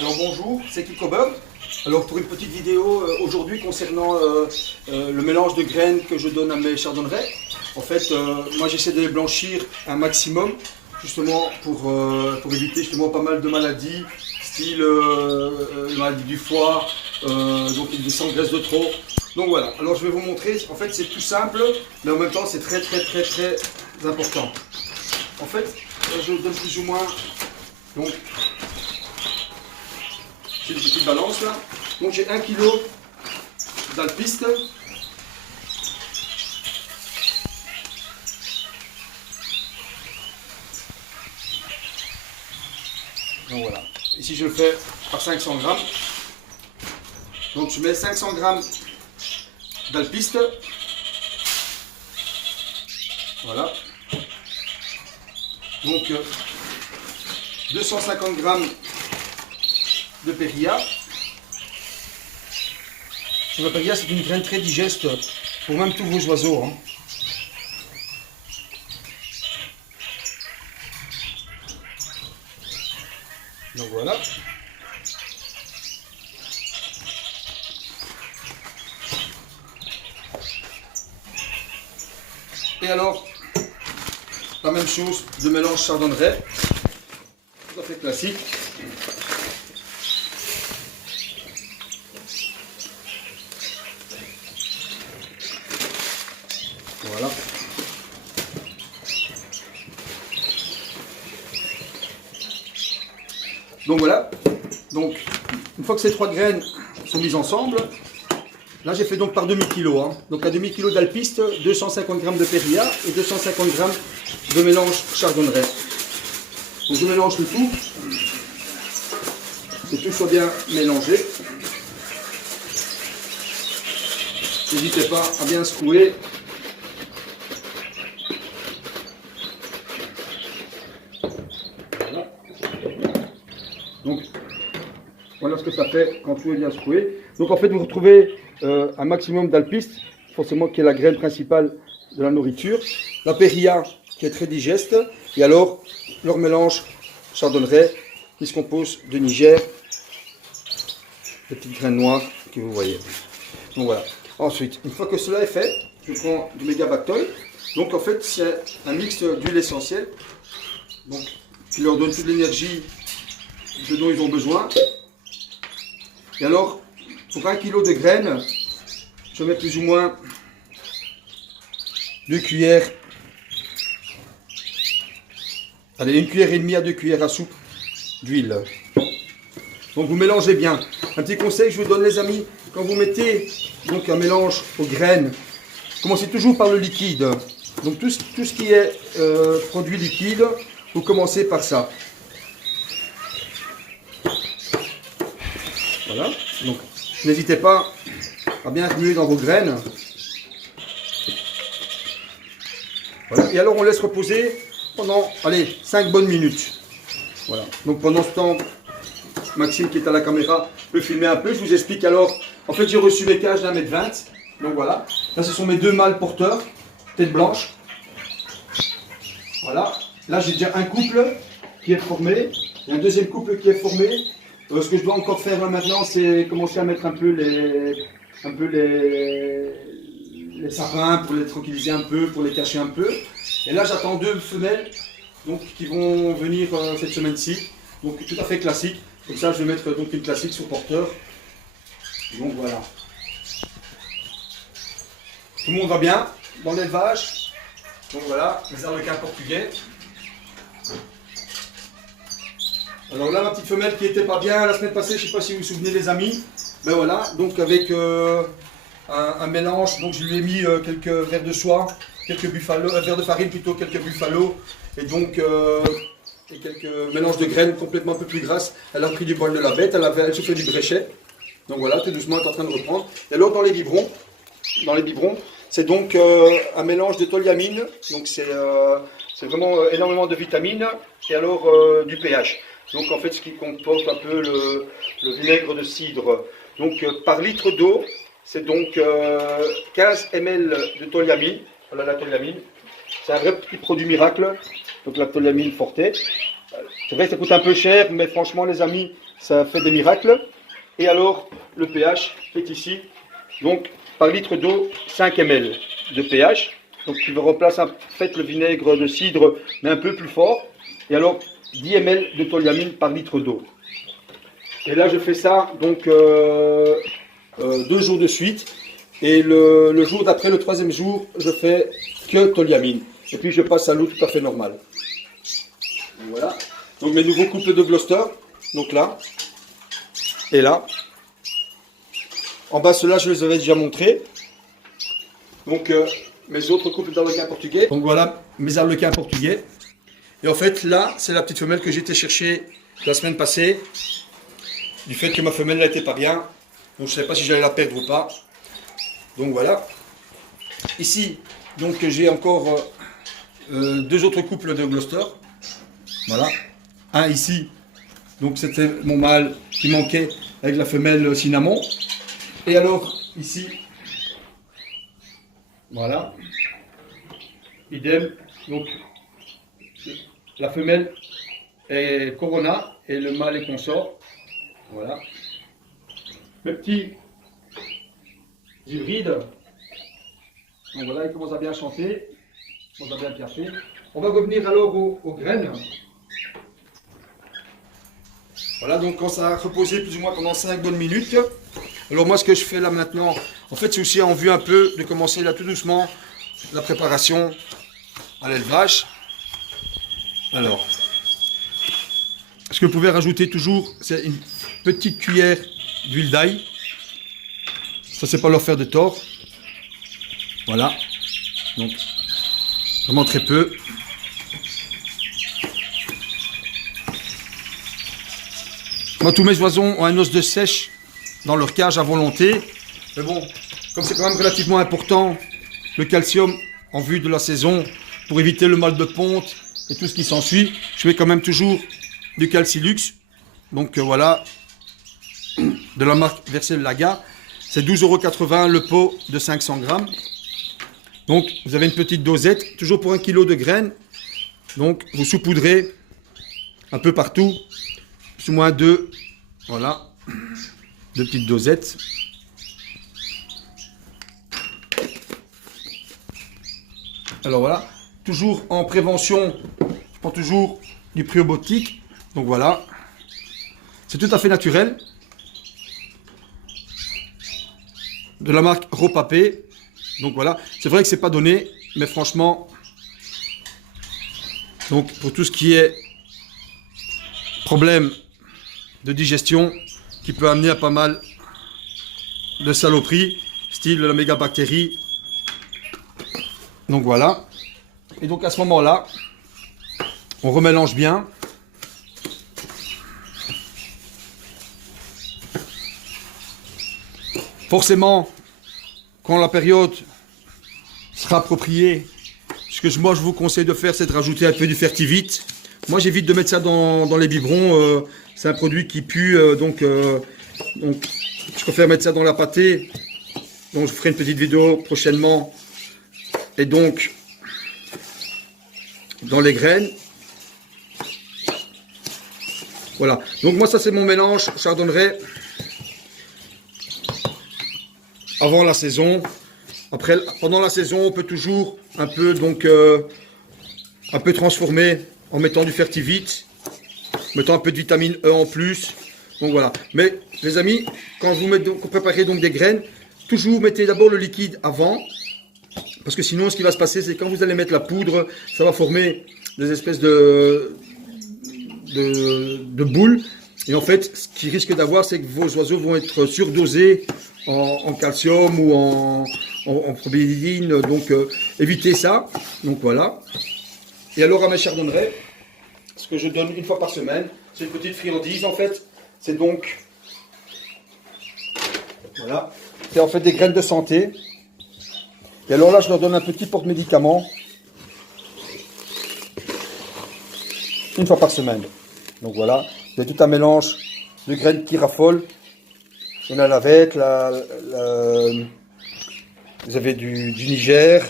Alors bonjour, c'est Kikobug. Alors pour une petite vidéo aujourd'hui concernant le mélange de graines que je donne à mes chardonnerets. En fait, moi j'essaie de les blanchir un maximum, justement pour éviter justement pas mal de maladies, style maladie du foie, donc des sans-graisse de trop. Donc voilà, alors je vais vous montrer, en fait c'est tout simple, mais en même temps c'est très important. En fait, je donne plus ou moins, donc j'ai des petites balances là, donc j'ai 1 kg d'alpiste. Donc voilà, ici je le fais par 500 grammes. Donc je mets 500 grammes d'alpiste. Voilà. Donc 250 grammes de périlla. La périlla c'est une graine très digeste pour même tous vos oiseaux. Hein. Donc voilà. Et alors, la même chose de mélange chardonneret, tout à fait classique. Voilà. Donc voilà. Donc, une fois que ces 3 graines sont mises ensemble, là j'ai fait donc par demi-kilo. Hein. Donc à demi-kilo d'alpiste, 250 g de périlla et 250 g de mélange chardonneret. Donc je mélange le tout, que tout soit bien mélangé. N'hésitez pas à bien secouer. Voilà. Donc voilà ce que ça fait quand tout est bien secoué. Donc en fait vous retrouvez un maximum d'alpiste, forcément qui est la graine principale de la nourriture. La périlla qui est très digeste. Et alors leur mélange chardonneret qui se compose de Niger, les petites graines noires que vous voyez. Donc voilà. Ensuite, une fois que cela est fait, je prends du Megabactol. Donc en fait c'est un mix d'huile essentielle. Donc qui leur donne toute l'énergie dont ils ont besoin. Et alors, pour 1 kg de graines, je mets plus ou moins 2 cuillères, allez, 1 cuillère et demie à 2 cuillères à soupe d'huile. Donc vous mélangez bien. Un petit conseil que je vous donne les amis, quand vous mettez donc un mélange aux graines, commencez toujours par le liquide. Donc tout ce qui est produit liquide, vous commencez par ça. Voilà, donc n'hésitez pas à bien remuer dans vos graines. Voilà. Et alors on laisse reposer pendant, allez, 5 bonnes minutes. Voilà, donc pendant ce temps, Maxime qui est à la caméra peut filmer un peu. Je vous explique alors, en fait j'ai reçu mes cages d'1,20 m. Donc voilà, là ce sont mes 2 mâles porteurs, tête blanche. Voilà, là j'ai déjà un couple qui est formé, et un deuxième couple qui est formé. Ce que je dois encore faire là maintenant, c'est commencer à mettre un peu les sapins pour les tranquilliser un peu, pour les cacher un peu. Et là, j'attends 2 femelles donc, qui vont venir cette semaine-ci. Donc tout à fait classique. Comme ça, je vais mettre donc une classique sur porteur. Donc voilà. Tout le monde va bien dans l'élevage. Donc voilà, les arlequins portugais. Alors là, ma petite femelle qui était pas bien la semaine passée, je ne sais pas si vous vous souvenez les amis, ben voilà, donc avec un mélange, donc je lui ai mis quelques verres de soie, quelques verres de farine plutôt, quelques buffalo, et donc quelques mélanges de graines complètement un peu plus grasses. Elle a pris du bol de la bête, elle soufflait du bréchet, donc voilà, tout doucement elle est en train de reprendre. Et alors dans les biberons, c'est donc un mélange de toliamine, donc c'est vraiment énormément de vitamines, et alors du pH. Donc en fait ce qui comporte un peu le vinaigre de cidre. Donc par litre d'eau, c'est donc 15 ml de toliamine. Voilà la toliamine. C'est un vrai petit produit miracle. Donc la toliamine forte. C'est vrai que ça coûte un peu cher, mais franchement les amis, ça fait des miracles. Et alors, le pH est ici. Donc, par litre d'eau, 5 ml de pH. Donc, tu remplaces en fait le vinaigre de cidre, mais un peu plus fort. Et alors, 10 ml de toluamine par litre d'eau. Et là, je fais ça donc 2 jours de suite. Et le jour d'après, le 3e jour, je fais que toluamine. Et puis, je passe à l'eau tout à fait normale. Voilà. Donc, mes nouveaux couples de Gloucester. Donc là. Et là. En bas, ceux-là, je les avais déjà montrés. Donc, mes autres couples d'arlequins portugais. Donc, voilà mes arlequins portugais. Et en fait, là, c'est la petite femelle que j'étais chercher la semaine passée. Du fait que ma femelle n'était pas bien. Donc, je ne savais pas si j'allais la perdre ou pas. Donc, voilà. Ici, donc, j'ai encore 2 autres couples de Gloucester. Voilà. Un ici. Donc, c'était mon mâle qui manquait avec la femelle cinnamon. Et alors, ici, voilà, idem, donc la femelle est Corona et le mâle est Consort, voilà. Mes petits hybrides, donc voilà, ils commencent à bien chanter, ils commencent à bien piaffer. On va revenir alors aux graines. Voilà, donc quand ça a reposé plus ou moins pendant 5 bonnes minutes, alors moi ce que je fais là maintenant, en fait c'est aussi en vue un peu de commencer là tout doucement la préparation à l'élevage. Alors, ce que vous pouvez rajouter toujours, c'est une petite cuillère d'huile d'ail. Ça c'est pas leur faire de tort. Voilà, donc vraiment très peu. Moi, tous mes oiseaux ont un os de sèche dans leur cage à volonté. Mais bon, comme c'est quand même relativement important, le calcium en vue de la saison, pour éviter le mal de ponte et tout ce qui s'ensuit, je mets quand même toujours du Calcilux. Donc voilà, de la marque Versel Laga. C'est 12,80 € le pot de 500 grammes. Donc vous avez une petite dosette, toujours pour 1 kg de graines. Donc vous saupoudrez un peu partout. Plus ou moins 2, voilà, 2 petites dosettes. Alors voilà, toujours en prévention, je prends toujours du prébiotique. Donc voilà, c'est tout à fait naturel. De la marque Ropapé. Donc voilà, c'est vrai que c'est pas donné, mais franchement, donc pour tout ce qui est problème de digestion qui peut amener à pas mal de saloperies, style la mégabactérie. Donc voilà. Et donc à ce moment-là, on remélange bien. Forcément, quand la période sera appropriée, ce que moi je vous conseille de faire, c'est de rajouter un peu du Fertivite. Moi j'évite de mettre ça dans les biberons, c'est un produit qui pue, donc je préfère mettre ça dans la pâtée. Donc je ferai une petite vidéo prochainement. Et donc, dans les graines. Voilà, donc moi ça c'est mon mélange chardonneret avant la saison. Après, pendant la saison, on peut toujours un peu, donc, un peu transformer en mettant du Fertivite, mettant un peu de vitamine E en plus. Donc voilà. Mais les amis, quand vous préparez donc des graines, toujours mettez d'abord le liquide avant. Parce que sinon, ce qui va se passer, c'est quand vous allez mettre la poudre, ça va former des espèces de boules. Et en fait, ce qui risque d'avoir, c'est que vos oiseaux vont être surdosés en calcium ou en probioline. Donc, évitez ça. Donc voilà. Et alors, à mes chardonnerets, ce que je donne une fois par semaine, c'est une petite friandise en fait. C'est donc, voilà, c'est en fait des graines de santé. Et alors là, je leur donne un petit porte-médicament une fois par semaine. Donc voilà, il y a tout un mélange de graines qui raffolent. Il y en a la vette, vous avez du Niger,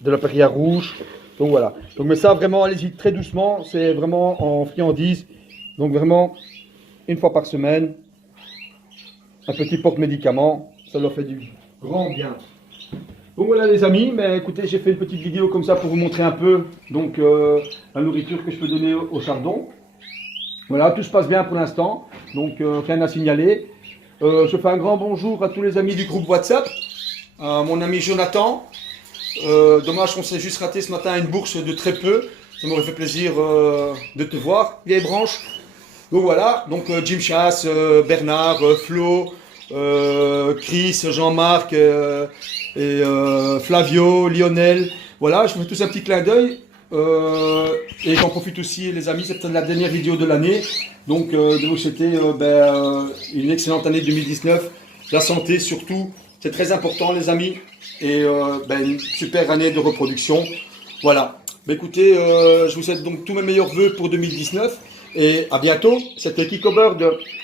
de la Péria rouge, Donc voilà. Donc mais ça vraiment, allez-y très doucement. C'est vraiment en friandise. Donc vraiment, une fois par semaine, un petit porte-médicament. Ça leur fait du grand bien. Donc voilà les amis, mais écoutez, j'ai fait une petite vidéo comme ça pour vous montrer un peu donc la nourriture que je peux donner aux chardons. Voilà, tout se passe bien pour l'instant, donc rien à signaler. Je fais un grand bonjour à tous les amis du groupe WhatsApp, à mon ami Jonathan. Dommage qu'on s'est juste raté ce matin à une bourse de très peu. Ça m'aurait fait plaisir de te voir, vieille branche. Donc voilà, donc Jim Chasse, Bernard, Flo, Chris, Jean-Marc et Flavio, Lionel. Voilà, je vous fais tous un petit clin d'œil. Et j'en profite aussi, les amis, c'est peut-être la dernière vidéo de l'année. Donc, de vous souhaiter une excellente année 2019. La santé surtout, c'est très important, les amis. Et une super année de reproduction. Voilà. Écoutez, je vous souhaite donc tous mes meilleurs vœux pour 2019. Et à bientôt. C'était Kiko Bird.